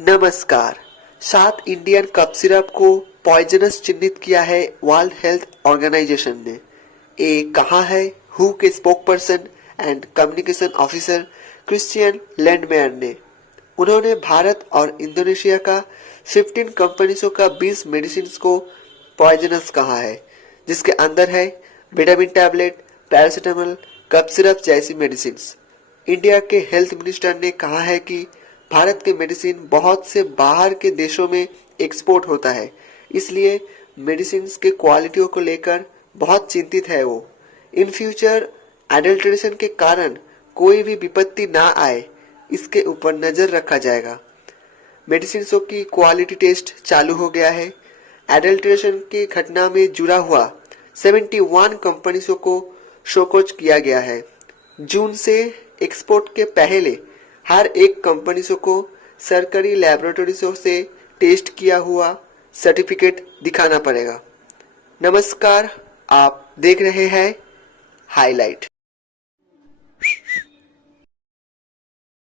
नमस्कार। 7 Indian cup syrup को poisonous चिन्हित किया है वर्ल्ड हेल्थ ऑर्गेनाइजेशन ने। ये कहा है हु के spokesperson and communication officer Christian Lindmeier ने। उन्होंने भारत और इंडोनेशिया का 15 कंपनीजों का 20 मेडिसिन को पॉइजनस कहा है, जिसके अंदर है vitamin tablet, paracetamol, cup syrup जैसी मेडिसिन। इंडिया के हेल्थ मिनिस्टर ने कहा है कि भारत के मेडिसिन बहुत से बाहर के देशों में एक्सपोर्ट होता है, इसलिए मेडिसिन के क्वालिटियों को लेकर बहुत चिंतित है वो। इन फ्यूचर एडल्ट्रेशन के कारण कोई भी विपत्ति ना आए, इसके ऊपर नजर रखा जाएगा। मेडिसिन की क्वालिटी टेस्ट चालू हो गया है। एडल्ट्रेशन की घटना में जुड़ा हुआ 71 कंपनीजों को शोकॉज किया गया है। जून से एक्सपोर्ट के पहले हर एक कंपनीजों को सरकारी लैबोरेटरीजों से टेस्ट किया हुआ सर्टिफिकेट दिखाना पड़ेगा। नमस्कार, आप देख रहे हैं हाईलाइट।